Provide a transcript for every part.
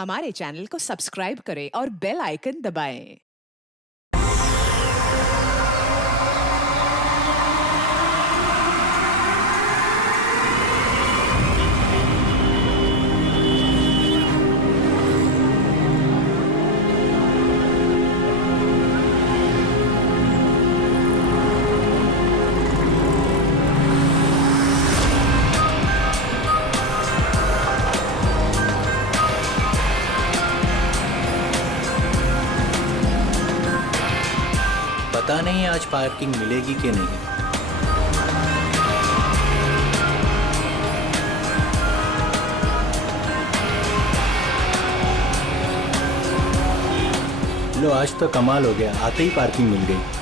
हमारे चैनल को सब्सक्राइब करें और बेल आइकन दबाएं। पता नहीं आज पार्किंग मिलेगी कि नहीं। लो आज तो कमाल हो गया, आते ही पार्किंग मिल गई।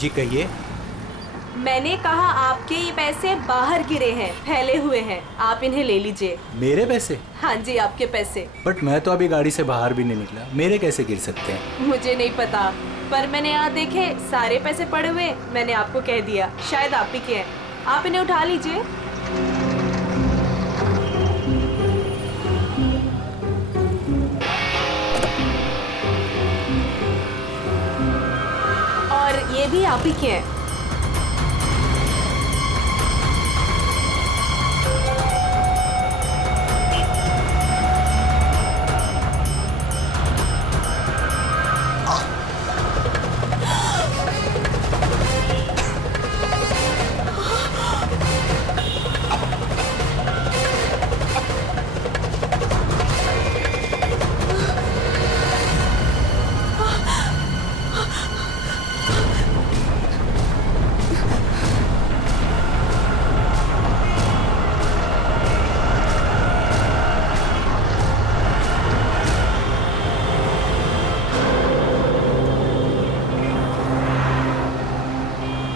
जी कहिए। मैंने कहा आपके ये पैसे बाहर गिरे हैं, फैले हुए हैं, आप इन्हें ले लीजिए। मेरे पैसे? हाँ जी, आपके पैसे। बट मैं तो अभी गाड़ी से बाहर भी नहीं निकला, मेरे कैसे गिर सकते हैं? मुझे नहीं पता, पर मैंने यहाँ देखे सारे पैसे पड़े हुए, मैंने आपको कह दिया, शायद आप ही के हैं। आप इन्हें उठा लीजिए। और ये भी आप ही के हैं।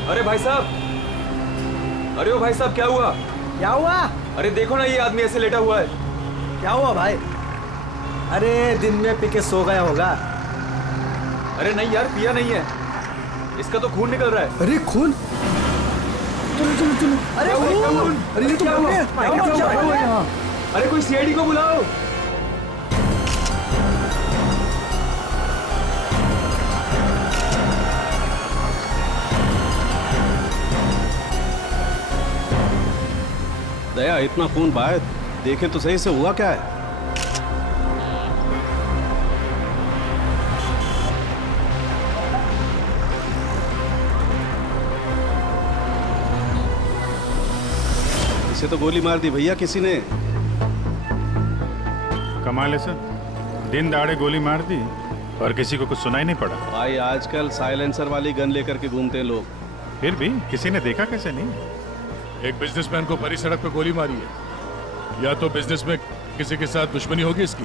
अरे भाई साहब, अरे ओ भाई साहब, क्या हुआ? क्या हुआ? अरे देखो ना, ये आदमी ऐसे लेटा हुआ है। क्या हुआ भाई? अरे दिन में पी के सो गया होगा। अरे नहीं यार, पिया नहीं है, इसका तो खून निकल रहा है। अरे खून? चलो चलो चलो। अरे खून! अरे ये तो क्या हुआ? यहाँ। अरे कोई सीआईडी को बुलाओ। दया, इतना खून बाहर देखें तो सही से हुआ क्या है? इसे तो गोली मार दी भैया किसी ने। कमाल है सर, दिन दहाड़े गोली मार दी और किसी को कुछ सुनाई नहीं पड़ा। भाई आजकल साइलेंसर वाली गन लेकर के घूमते हैं लोग। फिर भी किसी ने देखा कैसे नहीं? एक बिजनेसमैन को भरी सड़क पे गोली मारी है। या तो बिजनेस में किसी के साथ दुश्मनी होगी इसकी,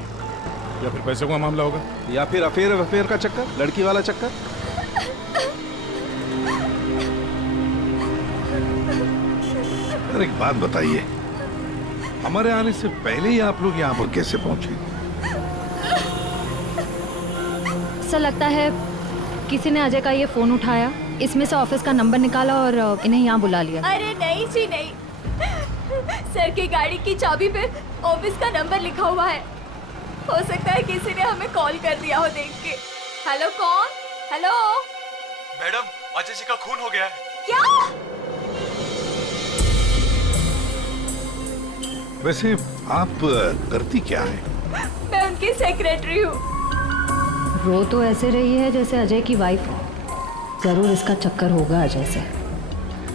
या फिर पैसे का मामला होगा, या फिर अफेयर का चक्कर, लड़की वाला चक्कर। अरे एक बात बताइए, हमारे आने से पहले ही आप लोग यहाँ पर कैसे पहुंचे? ऐसा लगता है किसी ने अजय का ये फोन उठाया, इसमें से ऑफिस का नंबर निकाला और इन्हें यहाँ बुला लिया। अरे नहीं जी नहीं, सर की गाड़ी की चाबी पे ऑफिस का नंबर लिखा हुआ है। हो सकता है किसी ने हमें कॉल कर दिया हो देख के। हेलो, कौन? हेलो मैडम, अजय जी का खून हो गया है। क्या? वैसे आप करती क्या है? मैं उनकी सेक्रेटरी हूँ। रो तो ऐसे रही है जैसे अजय की वाइफ हो। जरूर इसका चक्कर होगा अजय से।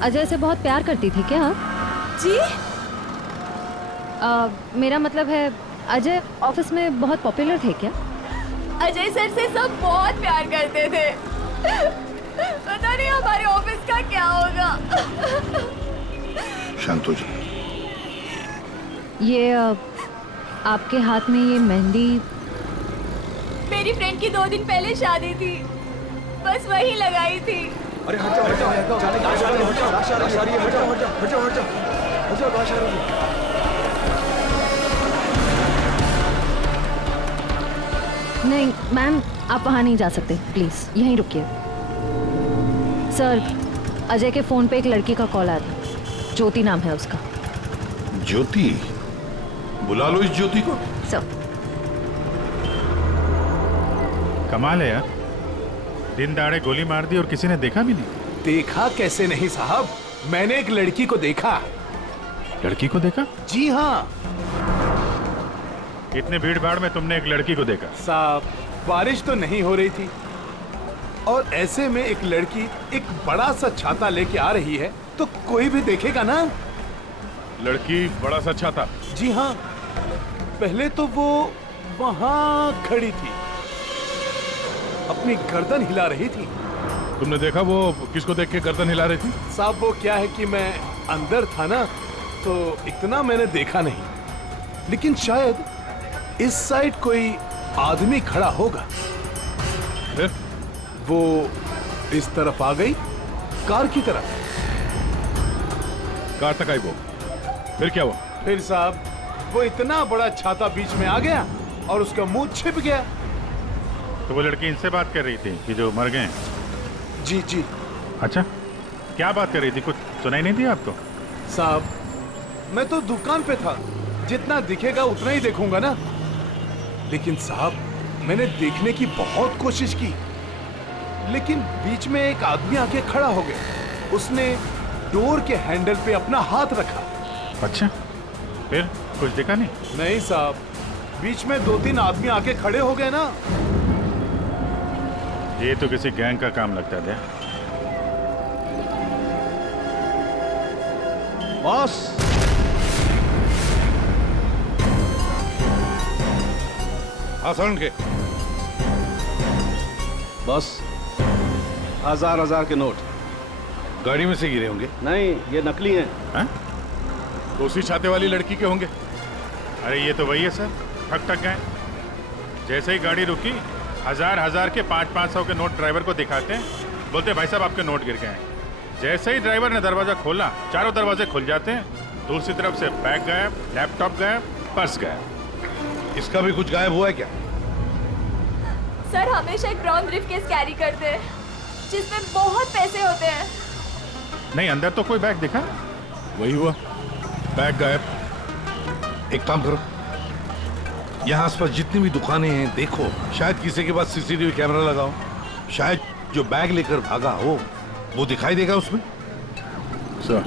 अजय से बहुत प्यार करती थी क्या? जी? मेरा मतलब है अजय ऑफिस में बहुत पॉपुलर थे क्या? अजय सर से सब बहुत प्यार करते थे। पता नहीं हमारे ऑफिस का क्या होगा। शांत हो जा। ये आपके हाथ में ये मेहंदी? मेरी मेरी फ्रेंड की 2 दिन पहले शादी थी, बस वही लगाई थी। अरे हट जाओ, लाश आ रही है, हट जाओ, लाश आ रही है। नहीं मैम, आप वहाँ नहीं जा सकते, प्लीज़ यहीं रुकिए। सर, अजय के फ़ोन पे एक लड़की का कॉल आया था, ज्योति नाम है उसका। ज्योति? बुला लो इस ज्योति को। सर। कमाल है यार, दिन दहाड़े गोली मार दी और किसी ने देखा भी नहीं। देखा कैसे नहीं साहब, मैंने एक लड़की को देखा। लड़की को देखा? जी हाँ इतने भीड़ भाड़ में तुमने एक लड़की को देखा? साहब, बारिश तो नहीं हो रही थी और ऐसे में एक लड़की एक बड़ा सा छाता लेके आ रही है तो कोई भी देखेगा ना। लड़की बड़ा सा छाता? जी हाँ, पहले तो वो वहाँ खड़ी थी, अपनी गर्दन हिला रही थी। तुमने देखा वो किसको देख के गर्दन हिला रही थी? साहब वो क्या है कि मैं अंदर था ना, तो इतना मैंने देखा नहीं, लेकिन शायद इस साइड कोई आदमी खड़ा होगा। फिर वो इस तरफ आ गई, कार की तरफ। कार तक आई वो, फिर क्या हुआ? फिर साहब वो इतना बड़ा छाता बीच में आ गया और उसका मुंह छिप गया। तो वो लड़की इनसे बात कर रही थी कि जो मर गए? जी जी। अच्छा, क्या बात कर रही थी? कुछ सुनाई नहीं दिया आपको? साहब मैं तो दुकान पे था, जितना दिखेगा उतना ही देखूंगा ना। लेकिन साहब मैंने देखने की बहुत कोशिश की, लेकिन बीच में एक आदमी आके खड़ा हो गया। उसने डोर के हैंडल पे अपना हाथ रखा। अच्छा, फिर कुछ दिखा नहीं? नहीं साहब, बीच में 2-3 आदमी आके खड़े हो गए ना। ये तो किसी गैंग का काम लगता है। बॉस, आसान के बॉस, 1000 के नोट। गाड़ी में से गिरे होंगे। नहीं, ये नकली हैं। हाँ? तो उसी छाते वाली लड़की के होंगे। अरे ये तो वही है सर, ठक गए। जैसे ही गाड़ी रुकी, 1000 के 500 के नोट ड्राइवर को दिखाते हैं, बोलते भाई साहब आपके नोट गिर गए हैं। जैसे ही ड्राइवर ने दरवाजा खोला, चारों दरवाजे खुल जाते हैं। दूसरी तरफ से बैग गायब, लैपटॉप गायब, पर्स गायब। इसका भी कुछ गायब हुआ है क्या? सर हमेशा एक ब्राउन ब्रीफकेस कैरी करते हैं जिसमें बहुत पैसे होते हैं। नहीं, अंदर तो कोई बैग दिखा? वही हुआ, बैग गायब। एक काम करो, यहाँ आसपास जितनी भी दुकानें हैं देखो, शायद किसी के पास सीसीटीवी कैमरा लगाओ। शायद जो बैग लेकर भागा हो वो दिखाई देगा उसमें। सर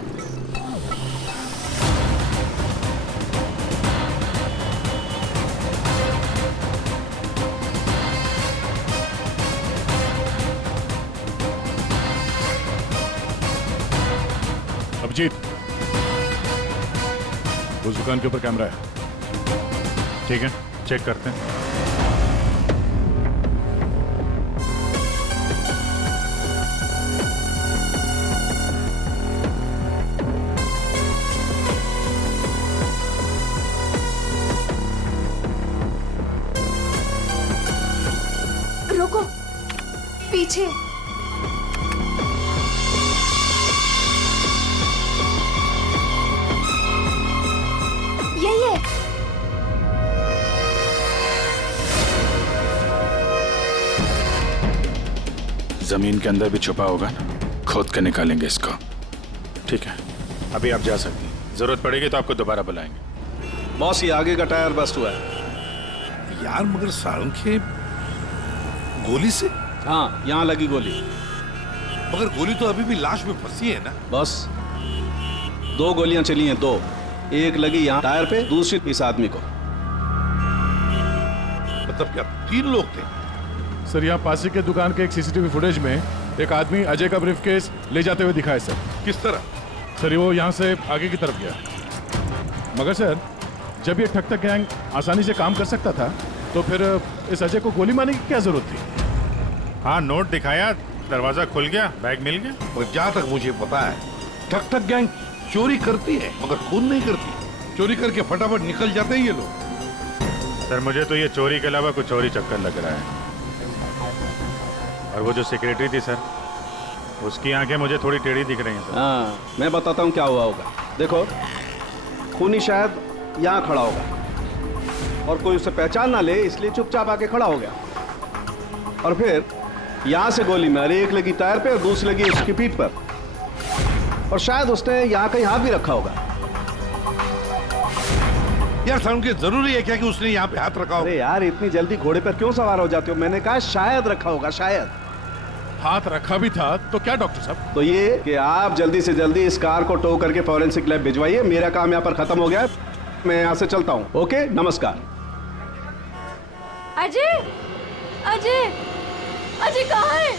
अभिजीत, उस दुकान के ऊपर कैमरा है। ठीक है, चेक करते हैं। रुको, पीछे। यही है। जमीन के अंदर भी छुपा होगा ना, खोद के निकालेंगे इसको। ठीक है, अभी आप जा सकती हैं। जरूरत पड़ेगी तो आपको दोबारा बुलाएंगे। बॉस, ये आगे का टायर बस्ट हुआ है। यार मगर सारंगे, गोली से? हाँ, यहाँ लगी गोली। मगर गोली तो अभी भी लाश में फंसी है ना। बस 2 गोलियां चली हैं, 2। एक लगी यहाँ टायर पे, दूसरी इस आदमी को। मतलब क्या 3 लोग थे? सर यहाँ पासी के दुकान के एक सीसीटीवी फुटेज में एक आदमी अजय का ब्रीफकेस ले जाते हुए दिखा है सर। किस तरह? सर वो यहाँ से आगे की तरफ गया, मगर सर जब ये ठक गैंग आसानी से काम कर सकता था तो फिर इस अजय को गोली मारने की क्या जरूरत थी? हाँ, नोट दिखाया, दरवाजा खुल गया, बैग मिल गया। और जहाँ तक मुझे पता है, ठक गैंग चोरी करती है मगर खून नहीं करती। चोरी करके फटाफट निकल जाते हैं ये लोग। सर मुझे तो ये चोरी के अलावा कुछ और ही चक्कर लग रहा है। और वो जो सेक्रेटरी थी सर, उसकी आंखें मुझे थोड़ी टेढ़ी दिख रही हैं सर। हाँ, मैं बताता हूँ क्या हुआ होगा। देखो, खूनी शायद यहाँ खड़ा होगा और कोई उसे पहचान ना ले, इसलिए चुपचाप आके खड़ा हो गया। और फिर यहाँ से गोली मारी, एक लगी टायर पे और दूसरी लगी उसकी पीठ पर। और शायद उसने यहाँ कहीं हाथ भी रखा होगा। यार समझ जरूरी है क्या कि उसने यहाँ पे हाथ रखा हो? अरे यार, इतनी जल्दी घोड़े पर क्यों सवार हो जाते हो? मैंने कहा शायद रखा होगा, शायद। हाथ रखा भी था तो क्या डॉक्टर साहब? तो ये कि आप जल्दी से जल्दी इस कार को टो करके फॉरेंसिक लैब भिजवाइए। मेरा काम यहाँ पर खत्म हो गया है, मैं यहाँ से चलता हूँ। ओके, नमस्कार। अजय, अजय, अजय कहाँ है?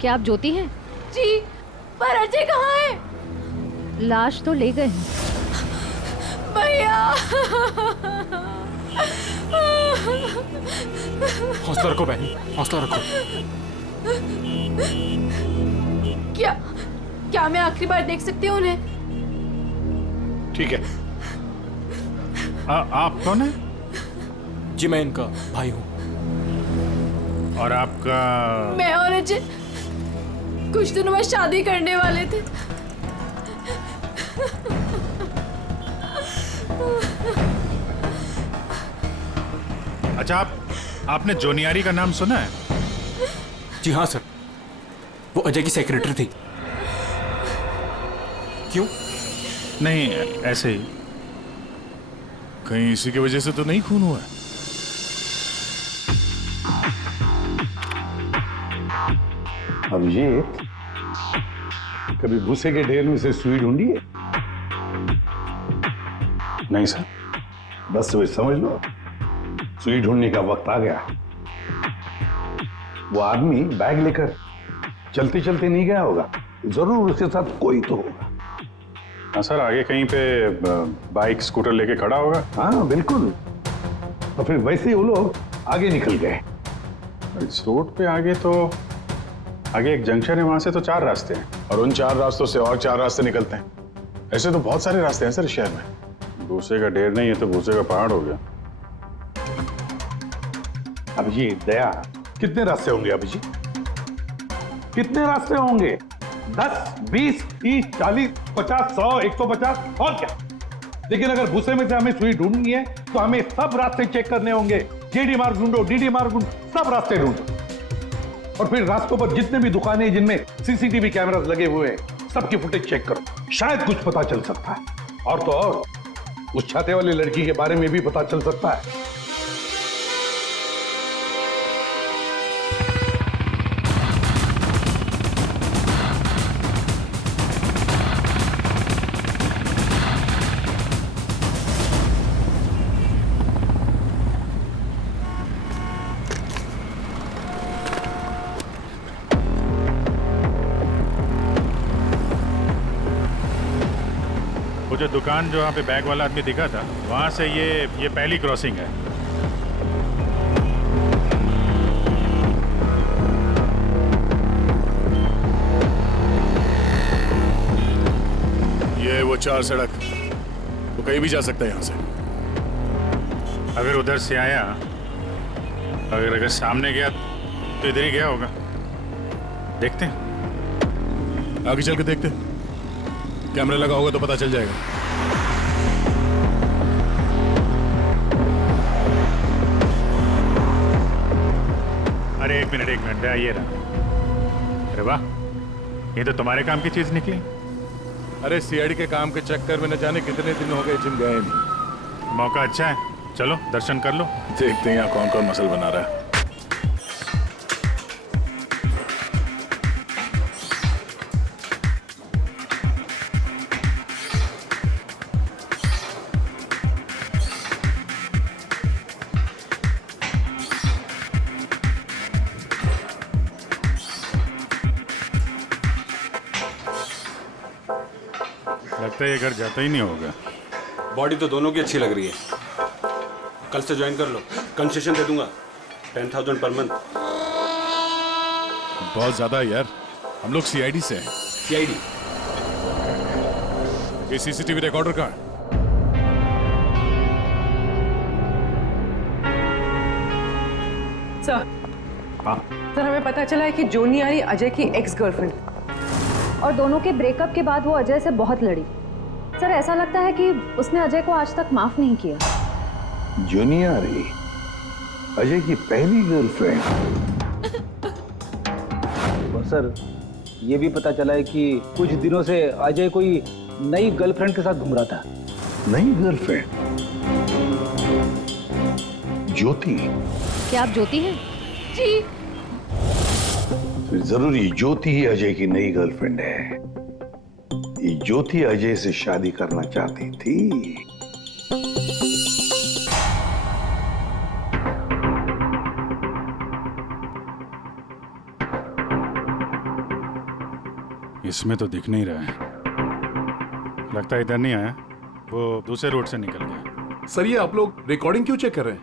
क्या आप ज्योति हैं? जी, पर अजय कहाँ है? लाश तो ले गए हैं। भैया, हौसला रखो बहन, हौसला रखो। क्या क्या मैं आखिरी बार देख सकती हूँ उन्हें? ठीक है। आप कौन है? जी मैं इनका भाई हूँ। और आपका? मैं और अजय कुछ दिनों बाद शादी करने वाले थे। अच्छा, आपने जोनियारी का नाम सुना है? जी हाँ सर, वो अजय की सेक्रेटरी थी। क्यों? नहीं, ऐसे ही। कहीं इसी की वजह से तो नहीं खून हुआ है? अभिजीत, कभी भूसे के ढेर में से सुई ढूंढी है? नहीं सर। बस वही समझ लो, सुई ढूंढने का वक्त आ गया। वो आदमी बैग लेकर चलते चलते नहीं गया होगा, जरूर उसके साथ कोई तो होगा। हाँ सर, आगे कहीं पे बाइक स्कूटर लेके खड़ा होगा। हाँ बिल्कुल। और फिर वैसे ही वो लोग आगे निकल गए। इस रोड पे आगे तो आगे एक जंक्शन है, वहां से तो 4 रास्ते हैं। और उन 4 रास्तों से और 4 रास्ते निकलते हैं। ऐसे तो बहुत सारे रास्ते हैं सर शहर में। भूसे का ढेर नहीं है तो भूसे का पहाड़ हो गया। अभिजीत, दया, कितने रास्ते होंगे अभिजीत? कितने रास्ते होंगे? 10, 20, 30, 40, 50, 100, 150 और क्या? लेकिन अगर भूसे में से हमें सुई ढूंढनी है तो हमें सब रास्ते चेक करने होंगे। जेडी मार्ग ढूंढो, डीडी मार्ग ढूंढो, सब रास्ते ढूंढो। और फिर रास्तों पर जितने भी दुकानें हैं जिनमें सीसीटीवी कैमरास लगे हुए हैं, सबकी फुटेज चेक करो। शायद कुछ पता चल सकता है। और तो और उस छाते वाली लड़की के बारे में भी पता चल सकता है। वो जो दुकान जो वहाँ पे बैग वाला आदमी दिखा था, वहाँ से ये पहली क्रॉसिंग है। ये वो 4 सड़क, वो कहीं भी जा सकता है यहाँ से। अगर उधर से आया, अगर सामने गया तो इधर ही गया होगा। देखते हैं, आगे चल के देखते हैं। कैमरा लगा होगा तो पता चल जाएगा। अरे एक मिनट, ये रहा। अरे वाह, ये तो तुम्हारे काम की चीज निकली। अरे सीआईडी के काम के चक्कर में न जाने कितने दिन हो गए जिम गए नहीं। मौका अच्छा है, चलो दर्शन कर लो। देखते हैं यहाँ कौन कौन मसल बना रहा है। लगता है ये घर जाता ही नहीं होगा। बॉडी तो दोनों की अच्छी लग रही है। कल से ज्वाइन कर लो, कंसेशन दे दूंगा 10,000 पर मंथ। बहुत ज्यादा है यार, हम लोग सीआईडी से हैं। सीआईडी? ये सीसीटीवी रिकॉर्डर कहाँ है? सर हाँ सर हमें पता चला है कि जोनियारी अजय की एक्स गर्लफ्रेंड, और दोनों के ब्रेकअप के बाद वो अजय से बहुत लड़ी। सर ऐसा लगता है कि उसने अजय को आज तक माफ नहीं किया। जूनियारी अजय की पहली गर्लफ्रेंड। और सर ये भी पता चला है कि कुछ दिनों से अजय कोई नई गर्लफ्रेंड के साथ घूम रहा था। नई गर्लफ्रेंड? ज्योति? क्या आप ज्योति हैं? जी। फिर जरूरी ज्योति ही अजय की नई गर्लफ्रेंड है। ये ज्योति अजय से शादी करना चाहती थी। इसमें तो दिख नहीं रहा है, लगता है इधर नहीं आया, वो दूसरे रोड से निकल गया। सर ये आप लोग रिकॉर्डिंग क्यों चेक कर रहे हैं?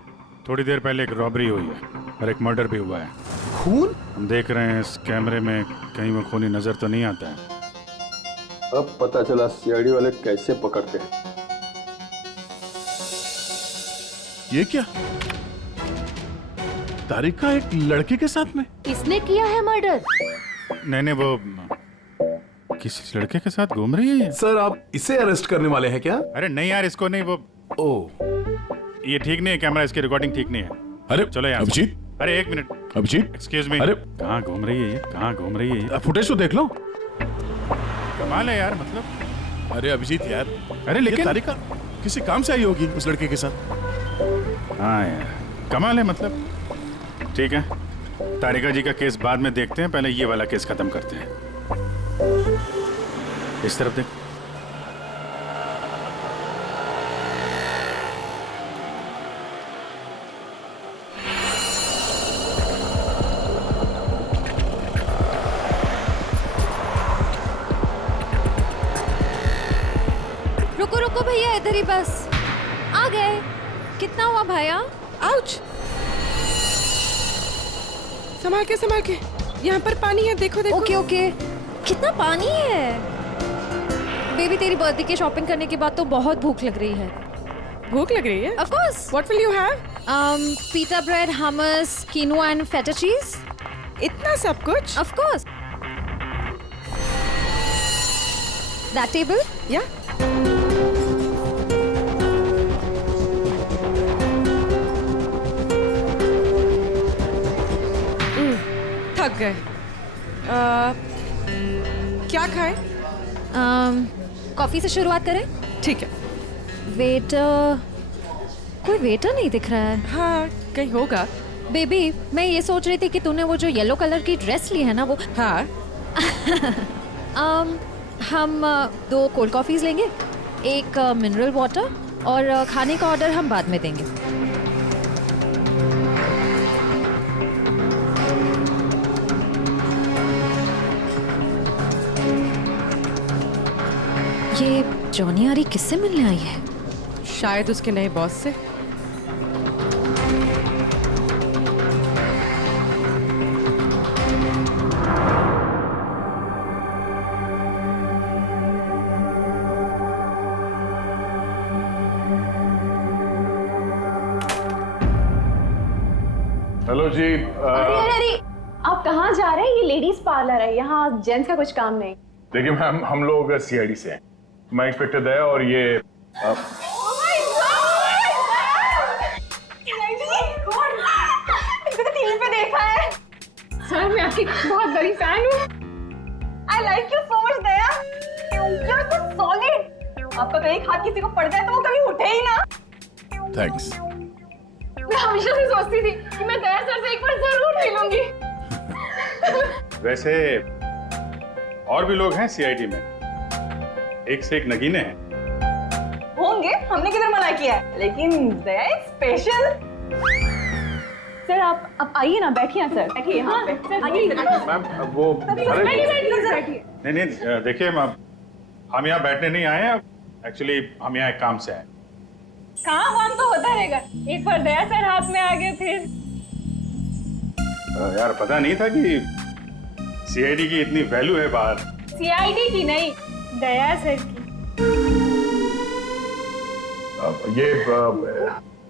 थोड़ी देर पहले एक रॉबरी हुई है और एक मर्डर भी हुआ है। खून? हम देख रहे हैं इस कैमरे में कहीं वो खूनी नजर तो नहीं आता है। अब पता चला सीआईडी वाले कैसे पकड़ते हैं। ये क्या? तारिका एक लड़के के साथ में? किसने किया है मर्डर? नहीं वो किसी लड़के के साथ घूम रही है ये। सर आप इसे अरेस्ट करने वाले हैं क्या? अरे नहीं यार, इसको नहीं। वो ये ठीक नहीं है, कैमरा इसकी रिकॉर्डिंग ठीक नहीं है। अरे चलो यार अभिजीत, अरे एक मिनट अभिजीत, एक्सक्यूज मी। अरे कहाँ घूम रही है ये, कहाँ घूम रही है ये? फुटेज तो देख लो। कमाल है यार, मतलब। अरे अभिजीत यार, अरे लेकिन तारिका किसी काम से आई होगी उस लड़के के साथ। हाँ यार कमाल है, मतलब। ठीक है, तारिका जी का केस बाद में देखते हैं, पहले ये वाला केस खत्म करते हैं। इस तरफ देख। रुको रुको भैया, इधर ही बस। आ गए। कितना हुआ भैया? आउच! संभाल के, यहाँ पर पानी है, देखो देखो। Okay okay. कितना पानी है? बेबी तेरी बर्थडे की शॉपिंग करने के बाद तो बहुत भूख लग रही है। भूख लग रही है? Of course. What will you have? Pita bread, hummus, quinoa and feta cheese. इतना सब कुछ? Of course. That table? Yeah. थक गए। क्या खाएं? कॉफी से शुरुआत करें? ठीक है। वेटर, कोई वेटर नहीं दिख रहा है। हाँ कहीं होगा। बेबी मैं ये सोच रही थी कि तूने वो जो येलो कलर की ड्रेस ली है ना वो। हाँ। हम 2 कोल्ड कॉफीज लेंगे, 1 मिनरल वाटर, और खाने का ऑर्डर हम बाद में देंगे। ये जोनियारी किससे मिलने आई है? शायद उसके नए बॉस से। हेलो जी। अरे आप कहाँ जा रहे हैं? ये लेडीज पार्लर है, यहाँ जेंट्स का कुछ काम नहीं। देखिए मैम, हम लोग सीआईडी से हैं। मैं इंस्पेक्टर दया और ये टीवी पे देखा है। सर मैं आपकी बहुत बड़ी फैन हूँ। I like you so much Daya. You're so solid। आपका कहीं हाथ किसी को पड़ जाए तो वो कभी उठे ही ना। थैंक्स। मैं हमेशा से सोचती थी कि मैं दया सर से एक बार जरूर मिलूंगी। वैसे और भी लोग हैं सीआईडी में, एक से एक नगीने हैं। होंगे, हमने किधर मना किया है, लेकिन दया इज स्पेशल। सर आप आइए ना, बैठिए ना सर, बैठिए यहाँ पे। मैम वो बैठिए। नहीं देखिए मैम, हम यहाँ बैठने नहीं आए हैं, एक्चुअली हम यहाँ एक काम से आए। काम तो होता रहेगा, एक बार दया सर हाथ में आ गए फिर। यार पता नहीं था कि सीआईडी की इतनी वैल्यू है बाहर। सीआईडी की नहीं, दया सर की। ये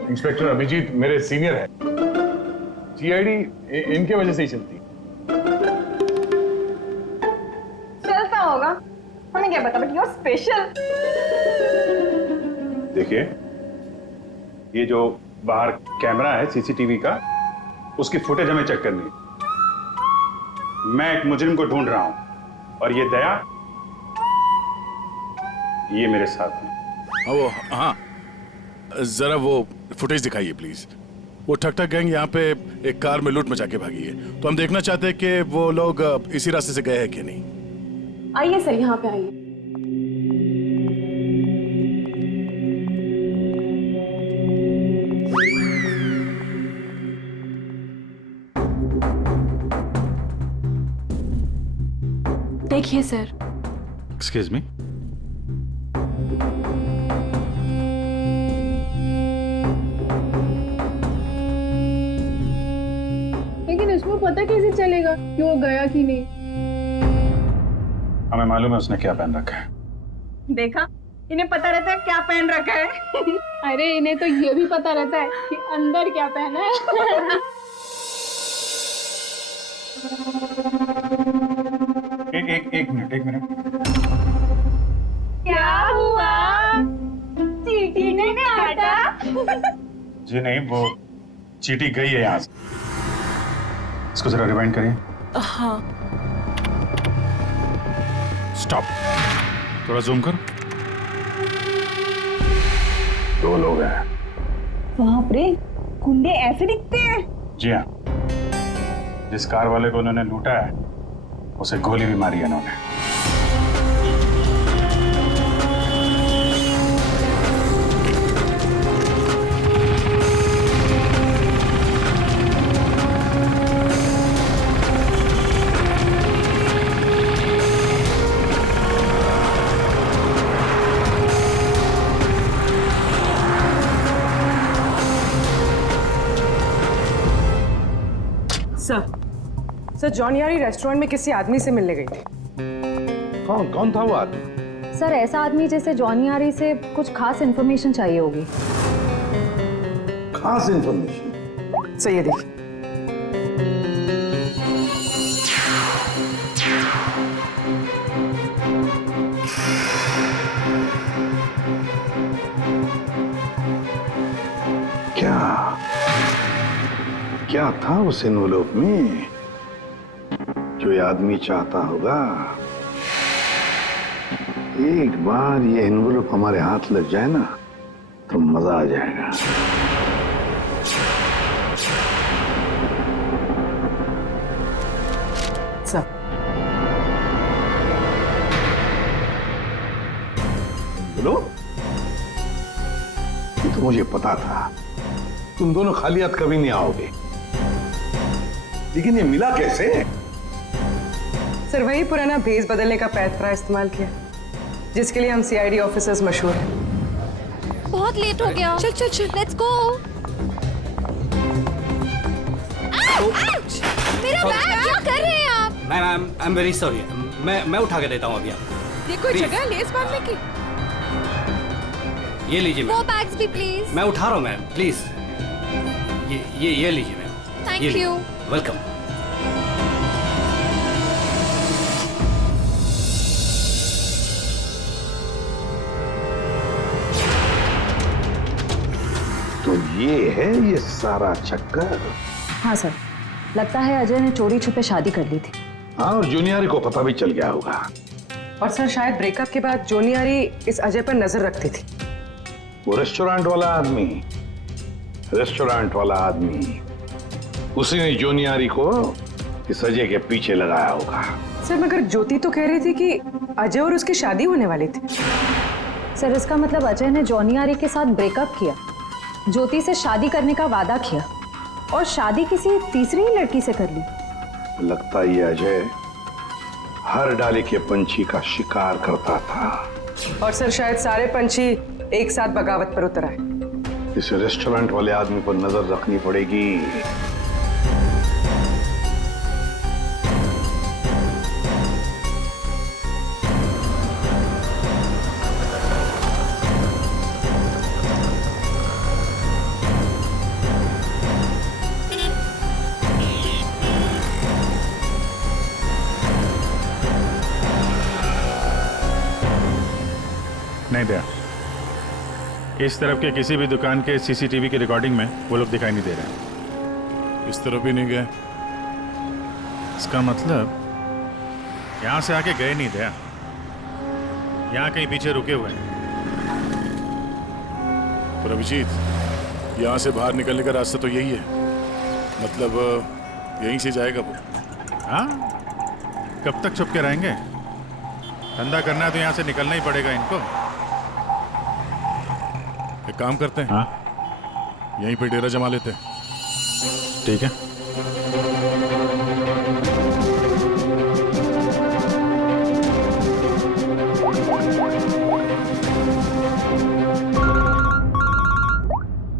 इंस्पेक्टर अभिजीत मेरे सीनियर हैं। सीआईडी इनके वजह से ही चलती। चलता होगा, हमें क्या पता, बट यू आर स्पेशल। देखिए, ये जो बाहर कैमरा है सीसीटीवी का, उसकी फुटेज हमें चेक करनी है। मैं एक मुजरिम को ढूंढ रहा हूं और ये दया ये मेरे साथ है। हाँ, जरा वो फुटेज दिखाइए प्लीज। वो ठक गैंग यहाँ पे एक कार में लूट मचा के भागी है, तो हम देखना चाहते हैं कि वो लोग इसी रास्ते से गए हैं कि नहीं। आइए सर, यहाँ पे आइए। देखिए सर। Excuse me. लेकिन इसको पता कैसे चलेगा कि वो गया कि नहीं? हमें मालूम है उसने क्या पहन रखा है। देखा, इन्हें पता रहता है क्या पहन रखा है। अरे इन्हें तो ये भी पता रहता है कि अंदर क्या पहना है। एक मिनट। क्या हुआ? चींटी ने काटा? जी नहीं, वो चींटी गई है यहाँ से। इसको जरा रिवाइंड करिए। हाँ। स्टॉप, थोड़ा जूम करो। 2 लोग हैं। बाप रे, गुंडे ऐसे दिखते हैं? जी हाँ, जिस कार वाले को उन्होंने लूटा है उसे गोली भी मारी है उन्होंने। सर जॉनियारी रेस्टोरेंट में किसी आदमी से मिलने गई थी। कौन था वो आदमी? सर ऐसा आदमी जैसे जॉनियारी से कुछ खास इन्फॉर्मेशन चाहिए होगी। खास इन्फॉर्मेशन? सही है, देखिए। क्या था उस एनवेलप में जो ये आदमी चाहता होगा? एक बार ये एनवेलप हमारे हाथ लग जाए ना तो मजा आ जाएगा। सर, बोलो। ये तो मुझे पता था, तुम दोनों खाली हाथ कभी नहीं आओगे, लेकिन ये मिला कैसे? सर वही पुराना भेस बदलने का पैतरा इस्तेमाल किया जिसके लिए हम सीआईडी ऑफिसर्स मशहूर हैं। बहुत लेट हो गया। चल चल चल, लेट्स गो। मेरा बैग, क्या कर रहे हैं आप? Ma'am I am very sorry. मैं उठा के देता हूँ अभी आपको। ये कोई जगह है लेस बांधने की? ये लीजिए मैम। वो बैग्स भी प्लीज। मैं उठा रहा हूँ मैम, प्लीज। ये लीजिए मैम। Thank you. वेलकम। तो ये है ये सारा चक्कर। हाँ सर, लगता है अजय ने चोरी छुपे शादी कर ली थी। हाँ, और जूनियर को पता भी चल गया होगा। और सर शायद ब्रेकअप के बाद जूनियरी इस अजय पर नजर रखती थी। वो रेस्टोरेंट वाला आदमी उसी ने जूनियरी को इस अजय के पीछे लगाया होगा। सर मगर ज्योति तो कह रही थी कि अजय और उसकी शादी होने वाली थी। सर इसका मतलब अजय ने जॉनियारी के साथ ब्रेकअप किया, ज्योति से शादी करने का वादा किया और शादी किसी तीसरी ही लड़की से कर ली। लगता है ये अजय हर डाली के पंछी का शिकार करता था। और सर शायद सारे पंछी एक साथ बगावत पर उतर आए। इस रेस्टोरेंट वाले आदमी पर नजर रखनी पड़ेगी। नहीं दया, इस तरफ के किसी भी दुकान के सीसीटीवी की रिकॉर्डिंग में वो लोग दिखाई नहीं दे रहे हैं। इस तरफ भी नहीं गए। इसका मतलब यहाँ से आके गए नहीं दया, यहाँ कहीं पीछे रुके हुए हैं। पर अभिजीत, यहाँ से बाहर निकलने का रास्ता तो यही है, मतलब यहीं से जाएगा वो। हाँ, कब तक छुप के रहेंगे? धंधा करना है तो यहाँ से निकलना ही पड़ेगा इनको। एक काम करते हैं, हाँ, यहीं पे डेरा जमा लेते हैं। ठीक है।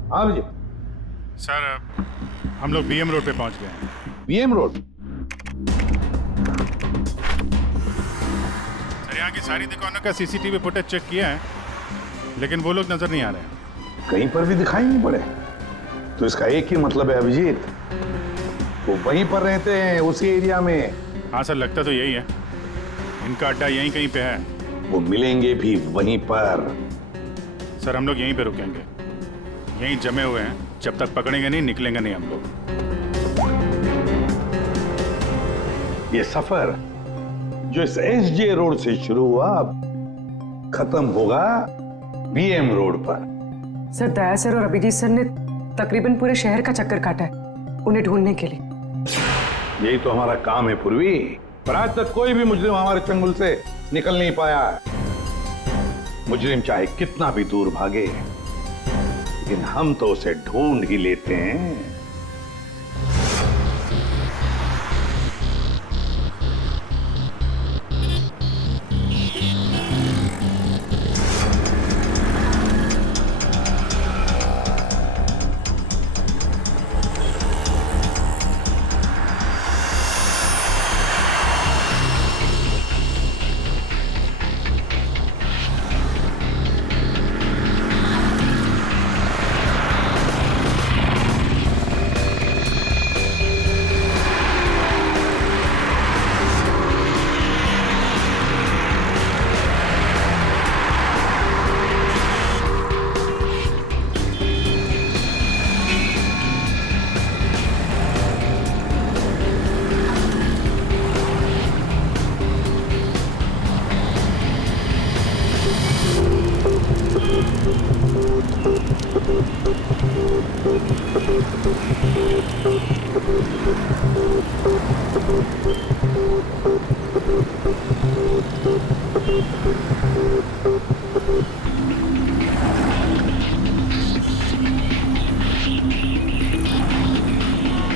हाँ जी सर, हम लोग बीएम रोड पे पहुंच गए हैं। BM road? सर, यहाँ की सारी दुकानों का सीसीटीवी फुटेज चेक किया है, लेकिन वो लोग नजर नहीं आ रहे हैं। कहीं पर भी दिखाई नहीं पड़े। तो इसका एक ही मतलब है अभिजीत, वो वहीं पर रहते हैं, उसी एरिया में। हाँ सर, लगता तो यही है। इनका अड्डा यहीं कहीं पे है। वो मिलेंगे भी वहीं पर। सर, हम लोग यहीं पे रुकेंगे, यहीं जमे हुए हैं। जब तक पकड़ेंगे नहीं, निकलेंगे नहीं हम लोग। ये सफर जो इस एसजे रोड से शुरू हुआ, अब खत्म होगा बीएम रोड पर। सर, दया सर और अभिजीत सर ने तकरीबन पूरे शहर का चक्कर काटा है उन्हें ढूंढने के लिए। यही तो हमारा काम है पूर्वी, पर आज तक कोई भी मुजरिम हमारे चंगुल से निकल नहीं पाया। मुजरिम चाहे कितना भी दूर भागे, लेकिन हम तो उसे ढूंढ ही लेते हैं।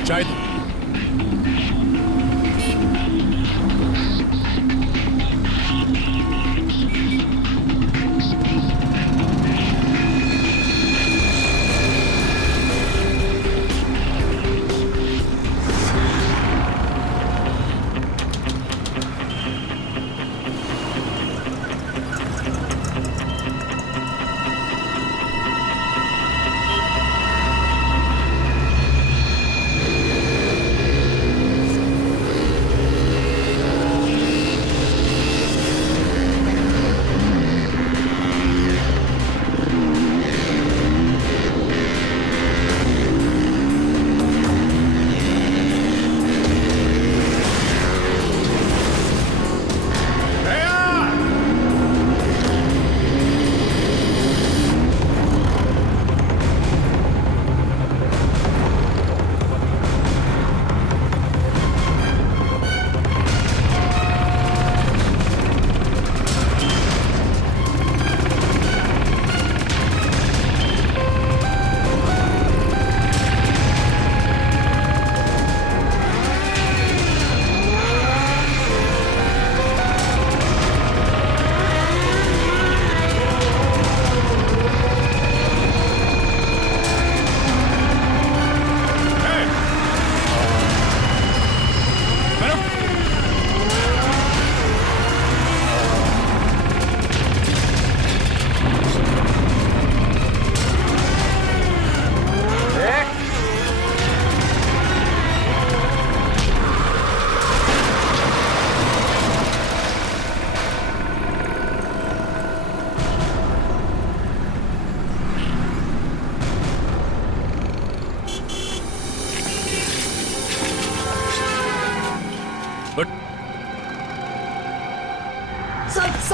चाय दो।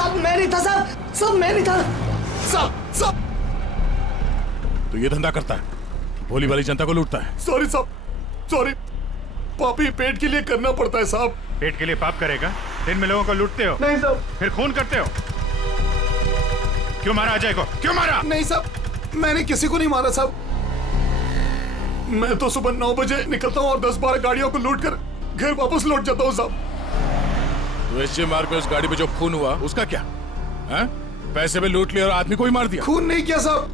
साहब मैं नहीं था साहब, सब मैं नहीं था सब तो ये धंधा करता है, भोली वाली जनता को लूटता है। सॉरी साहब, सॉरी। पापी पेट के लिए करना पड़ता है साहब। पेट के लिए पाप करेगा? दिन में लोगों को लूटते हो, नहीं साहब। फिर खून करते हो। क्यों मारा अजय को? क्यों मारा? नहीं साहब, मैंने किसी को नहीं मारा साहब। मैं तो सुबह 9 बजे निकलता हूँ और 10-12 गाड़ियों को लूट कर घर वापस लौट जाता हूँ साहब। तो एसजे मार्ग पे उस गाड़ी पे जो खून हुआ उसका क्या है? पैसे में लूट लिया और आदमी को ही मार दिया। खून नहीं किया साहब,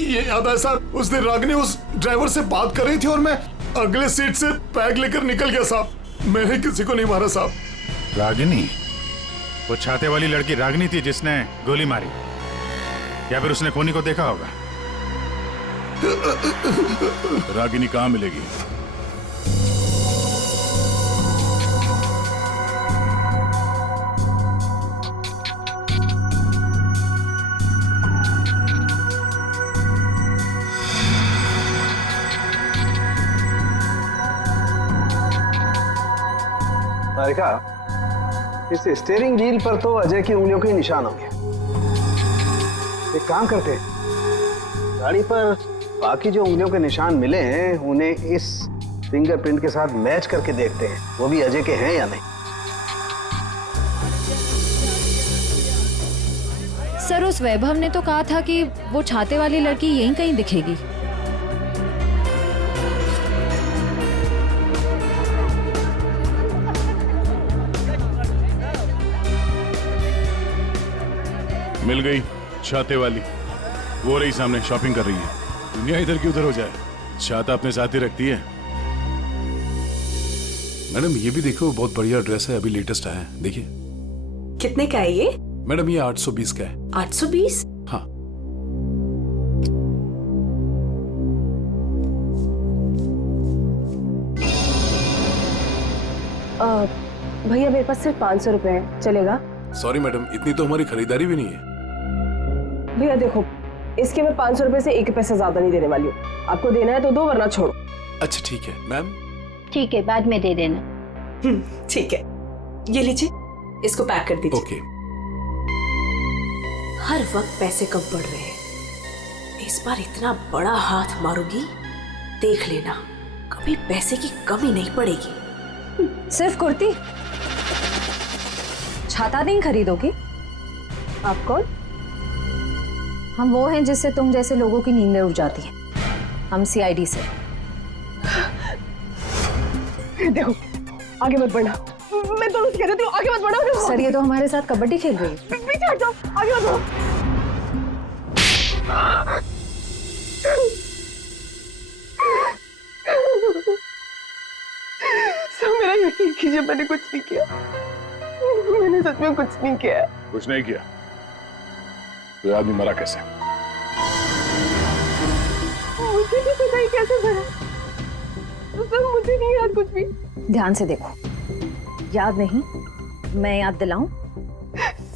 ये याद है साहब, उस दिन रागिनी उस ड्राइवर से बात कर रही थी और मैं अगले सीट से बैग लेकर निकल गया साहब। मैंने किसी को नहीं मारा साहब। रागिनी? वो छाते वाली लड़की रागिनी थी जिसने गोली मारी, या फिर उसने खूनी को देखा होगा? रागिनी कहाँ मिलेगी? तारिका, इस स्टीयरिंग व्हील पर तो अजय की उंगलियों के निशान होंगे। एक काम करते हैं, गाड़ी पर बाकी जो उंगलियों के निशान मिले हैं उन्हें इस फिंगरप्रिंट के साथ मैच करके देखते हैं, वो भी अजय के हैं या नहीं। सर उस वैभव ने तो कहा था कि वो छाते वाली लड़की यहीं कहीं दिखेगी। मिल गई छाते वाली, वो रही सामने, शॉपिंग कर रही है। दुनिया इधर की उधर हो जाए, छाता अपने साथ ही रखती है। मैडम ये भी देखो, बहुत बढ़िया ड्रेस है, अभी लेटेस्ट आया है, देखिए। कितने का है ये? मैडम ये 820 का है। 820? हाँ। भैया मेरे पास सिर्फ 500 रुपए है, चलेगा? सॉरी मैडम, इतनी तो हमारी खरीदारी भी नहीं है। भैया देखो, इसके मैं 500 रुपए से 1 पैसा ज्यादा नहीं देने वाली हूँ। आपको देना है तो दो, वरना छोड़ो। अच्छा ठीक है मैम। ठीक है, बाद में दे देना। ठीक है, ये लीजिए, इसको पैक कर दीजिए। ओके। हर वक्त पैसे कम पड़ रहे हैं, इस बार इतना बड़ा हाथ मारूंगी, देख लेना, कभी पैसे की कमी नहीं पड़ेगी। सिर्फ कुर्ती, छाता नहीं खरीदोगी? आप कौन? हम वो हैं जिससे तुम जैसे लोगों की नींदें उड़ जाती हैं। हम सीआईडी से। देखो, आगे मत बढ़ना, मैं तो कह देती हूँ, आगे मत बढ़ना। सर ये तो हमारे साथ कबड्डी खेल रही है। पीछे हट जाओ, आगे मत बढ़ो। सर मेरा यकीन कीजिए, मैंने कुछ नहीं किया, मैंने सच में कुछ नहीं किया। कुछ नहीं किया तो आदमी मरा कैसे? मुझे नहीं पता ही कैसे मरा, सर मुझे नहीं याद कुछ भी। ध्यान से देखो, याद नहीं? मैं याद दिलाऊं?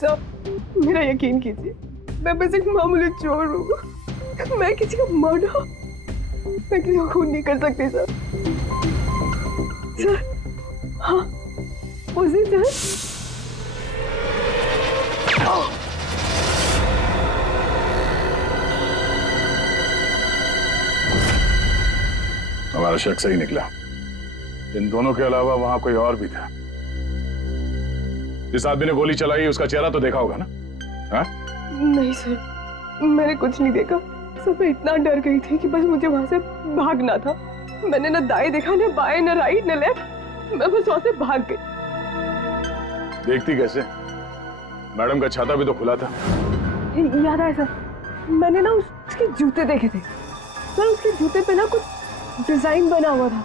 सर मेरा यकीन कीजिए, मैं बस एक मामूली चोर हूँ, मैं किसी का मर्डर, मैं किसी को खून नहीं कर सकती सर। सर हाँ, उस दिन सर हमारा शक सही निकला। इन दोनों के अलावा वहां कोई और भी था। जिस आदमी ने गोली चलाई उसका चेहरा तो देखा होगा ना? हाँ? नहीं सर, मैंने कुछ नहीं देखा सर। मैं इतना डर गई थी कि बस मुझे वहां से भागना था। मैंने ना दाएं देखा, ना बाएं, ना राइट, ना लेफ्ट, मैं बस वहां से भाग गई। देखती कैसे? मैडम का छाता भी तो खुला था। याद आया सर, मैंने ना उसके जूते देखे थे सर। उसके जूते पे ना कुछ डिजाइन बना हुआ था,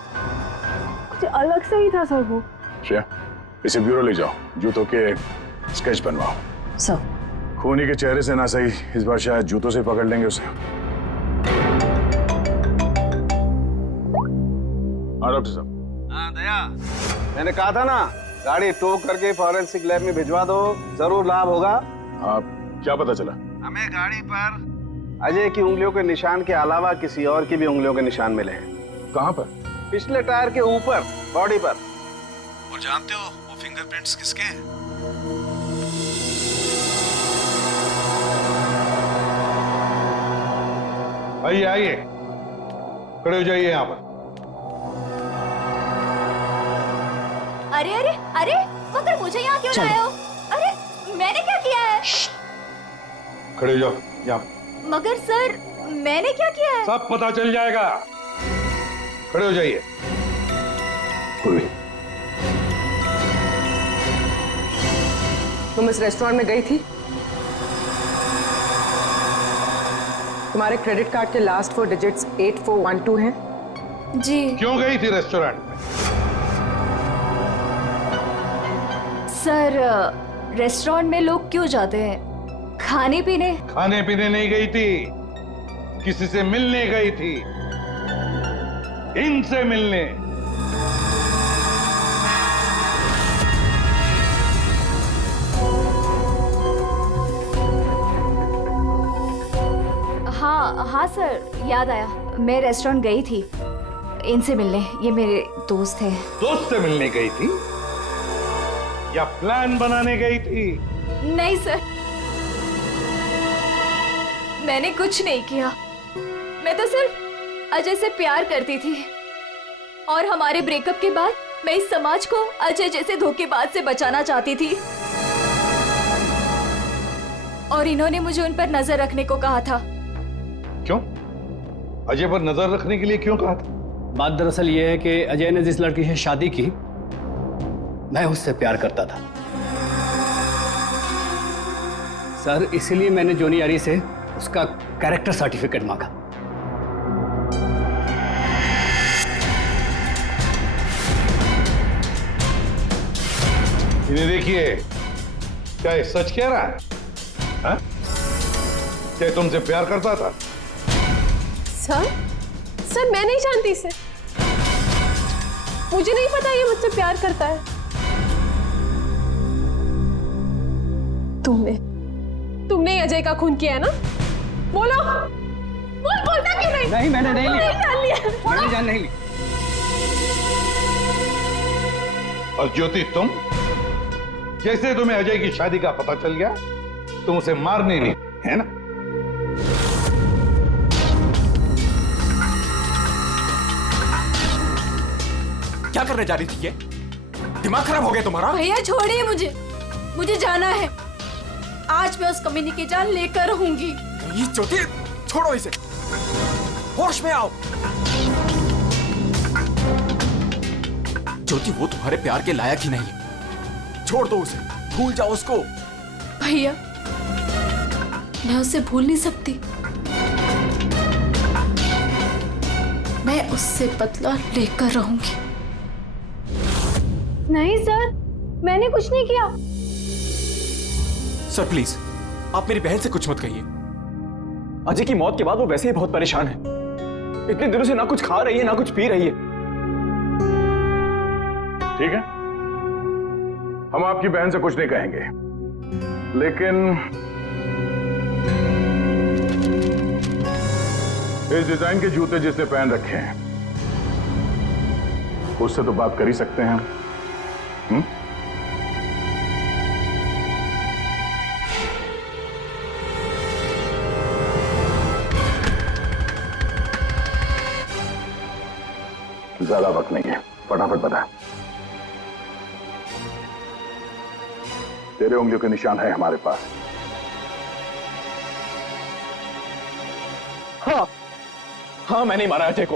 कुछ अलग से ही था सर वो। श्रेया, इसे ब्यूरो ले जाओ, जूतों के स्केच बनवाओ। सर खूनी के चेहरे से ना सही, इस बार शायद जूतों से पकड़ लेंगे उसे। हाँ डॉक्टर साहब। हाँ दया, मैंने कहा था ना, गाड़ी टो करके फॉरेंसिक लैब में भिजवा दो, जरूर लाभ होगा। आप क्या पता चला? हमें गाड़ी पर अजय की उंगलियों के निशान के अलावा किसी और की भी उंगलियों के निशान मिले हैं। कहाँ पर? पिछले टायर के ऊपर, बॉडी पर। और जानते हो वो फिंगरप्रिंट्स किसके हैं? आइए आइए, खड़े हो जाइए यहां पर। अरे अरे अरे, मगर मुझे यहाँ क्यों लाए हो? अरे मैंने क्या किया है? खड़े हो जाओ यहाँ। मगर सर मैंने क्या किया है? सब पता चल जाएगा। खड़े हो जाइए। पूर्वी, तुम इस रेस्टोरेंट में गई थी? तुम्हारे क्रेडिट कार्ड के लास्ट 4 डिजिट्स 8412 हैं? जी। क्यों गई थी रेस्टोरेंट में? सर रेस्टोरेंट में लोग क्यों जाते हैं? खाने पीने? खाने पीने नहीं गई थी, किसी से मिलने गई थी। इनसे मिलने। हाँ हाँ सर, याद आया, मैं रेस्टोरेंट गई थी इनसे मिलने। ये मेरे दोस्त हैं। दोस्त से मिलने गई थी या प्लान बनाने गई थी? नहीं सर, मैंने कुछ नहीं किया। मैं तो सिर्फ अजय से प्यार करती थी और हमारे ब्रेकअप के बाद मैं इस समाज को अजय जैसे धोखेबाज से बचाना चाहती थी और इन्होंने मुझे उन पर नजर रखने को कहा था। क्यों? अजय पर नजर रखने के लिए क्यों कहा था? बात दरअसल ये है कि अजय ने जिस लड़की से शादी की, मैं उससे प्यार करता था सर, इसीलिए मैंने जोनी आरी से उसका कैरेक्टर सर्टिफिकेट मांगा। इन्हें देखिए, क्या ये सच कह रहा है? हा? क्या ये तुमसे प्यार करता था? सर मैं नहीं जानती इसे। मुझे नहीं पता ये मुझसे प्यार करता है। तुमने अजय का खून किया है ना? बोलो, बोलता क्यों नहीं? नहीं, मैंने नहीं लिया। जान लिया। मैंने जान नहीं ली। और ज्योति, तुम जैसे तुम्हें अजय की शादी का पता चल गया, तुम उसे मारने नहीं, है ना? क्या करने जा रही थी ये? दिमाग खराब हो गया तुम्हारा? भैया छोड़िए मुझे जाना है। आज मैं उस कमीनी की जान लेकर रहूंगी। ये ज्योति, छोड़ो इसे, होश में आओ। ज्योति, वो तुम्हारे प्यार के लायक ही नहीं है, छोड़ दो उसे, भूल जाओ उसको। भैया मैं उसे भूल नहीं सकती, मैं उससे बदला लेकर रहूंगी। नहीं सर, मैंने कुछ नहीं किया। सर प्लीज, आप मेरी बहन से कुछ मत कहिए। अजय की मौत के बाद वो वैसे ही बहुत परेशान है। इतने दिनों से ना कुछ खा रही है ना कुछ पी रही है। ठीक है, हम आपकी बहन से कुछ नहीं कहेंगे, लेकिन इस डिजाइन के जूते जिसने पहन रखे हैं उससे तो बात कर ही सकते हैं हम। ज्यादा वक्त नहीं है, फटाफट बता। तेरे उंगलियों के निशान है हमारे पास। हाँ, मैंने मारा अजय को।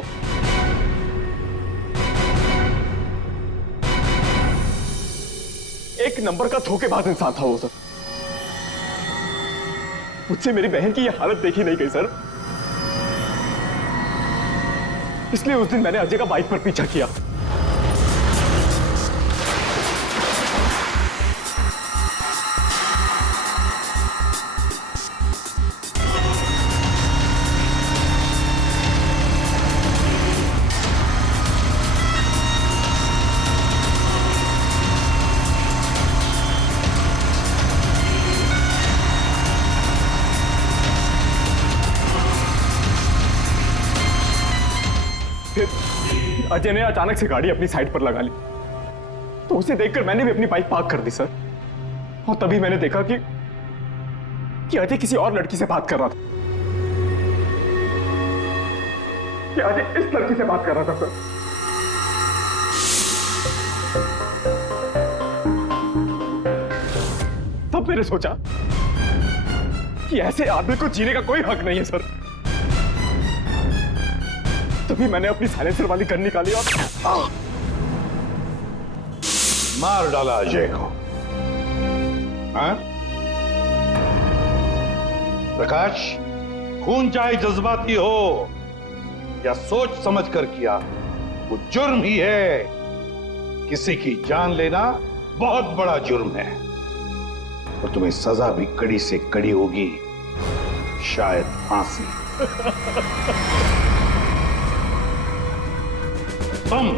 एक नंबर का धोखेबाज इंसान था वो सर। मुझसे मेरी बहन की ये हालत देखी नहीं गई सर, इसलिए उस दिन मैंने अजय का बाइक पर पीछा किया। अजय ने अचानक से गाड़ी अपनी साइड पर लगा ली, तो उसे देखकर मैंने भी अपनी बाइक पार्क कर दी सर। और तभी मैंने देखा कि अजय किसी और लड़की से बात कर रहा था। कि अजय इस लड़की से बात कर रहा था सर। तब मैंने सोचा कि ऐसे आदमी को जीने का कोई हक नहीं है सर। तभी मैंने अपनी साइलेंसर वाली गन निकाली और मार डाला अजय को। हाँ? प्रकाश, खून चाहे जज्बाती हो या सोच समझ कर किया, वो जुर्म ही है। किसी की जान लेना बहुत बड़ा जुर्म है और तुम्हें सजा भी कड़ी से कड़ी होगी, शायद फांसी। तुम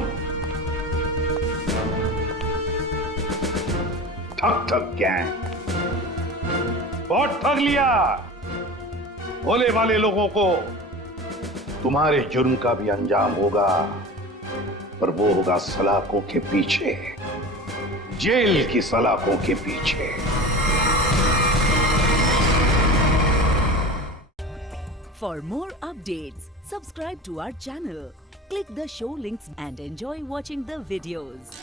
ठग गैंग बहुत ठग लिया। भोले वाले लोगों को तुम्हारे जुर्म का भी अंजाम होगा, पर वो होगा सलाखों के पीछे, जेल की सलाखों के पीछे। For more updates, subscribe to our channel, click the show links and enjoy watching the videos.